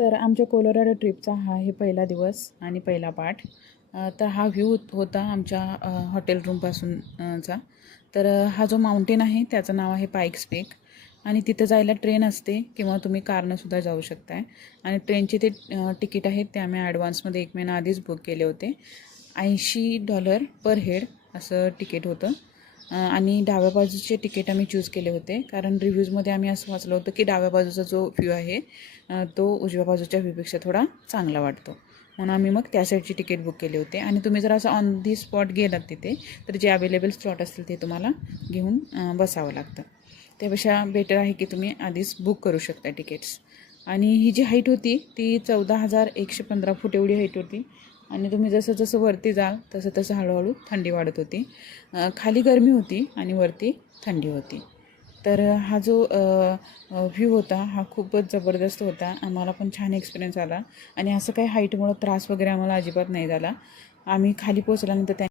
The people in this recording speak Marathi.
तर आमच्या कोलोराडो ट्रिपचा हा हे पहिला दिवस आणि पहिला पाठ. तर हा व्ह्यू होता आमच्या हॉटेल रूमपासूनचा. तर हा जो माउंटेन आहे त्याचं नाव आहे पाईक्स पीक आणि तिथं जायला ट्रेन असते किंवा तुम्ही कारनं सुद्धा जाऊ शकताय. आणि ट्रेनचे ते तिकीट आहेत ते आम्ही ॲडव्हान्समध्ये एक महिना आधीच बुक केले होते. ऐंशी डॉलर पर हेड असं तिकीट होतं. आणि डाव्या बाजूचे तिकीट आम्ही चूज केले होते. कारण रिव्ह्यूजमध्ये आम्ही असं वाचलं होतं की डाव्या बाजूचा जो व्ह्यू आहे तो उजव्या बाजूच्या व्ह्यूपेक्षा थोडा चांगला वाटतो. म्हणून आम्ही मग त्या साईडची तिकीट बुक केले होते. आणि तुम्ही जर असं ऑन दी स्पॉट गेलात तिथे तर जे अवेलेबल स्लॉट असतील ते तुम्हाला घेऊन बसावं लागतं. त्यापेक्षा बेटर आहे की तुम्ही आधीच बुक करू शकता तिकीट्स आणि ही जी हाईट होती ती चौदा हजार एकशे पंधरा फूट एवढी हाईट होती. आणि तुम्ही जसं जसं वरती जाल तसं तसं हळूहळू थंडी वाढत होती. खाली गरमी होती आणि वरती थंडी होती. तर हा जो व्ह्यू होता हा खूपच जबरदस्त होता. आम्हाला पण छान एक्सपिरियन्स आला. आणि असं काही हाईटमुळं त्रास वगैरे आम्हाला अजिबात नाही झाला. आम्ही खाली पोचल्यानंतर त्या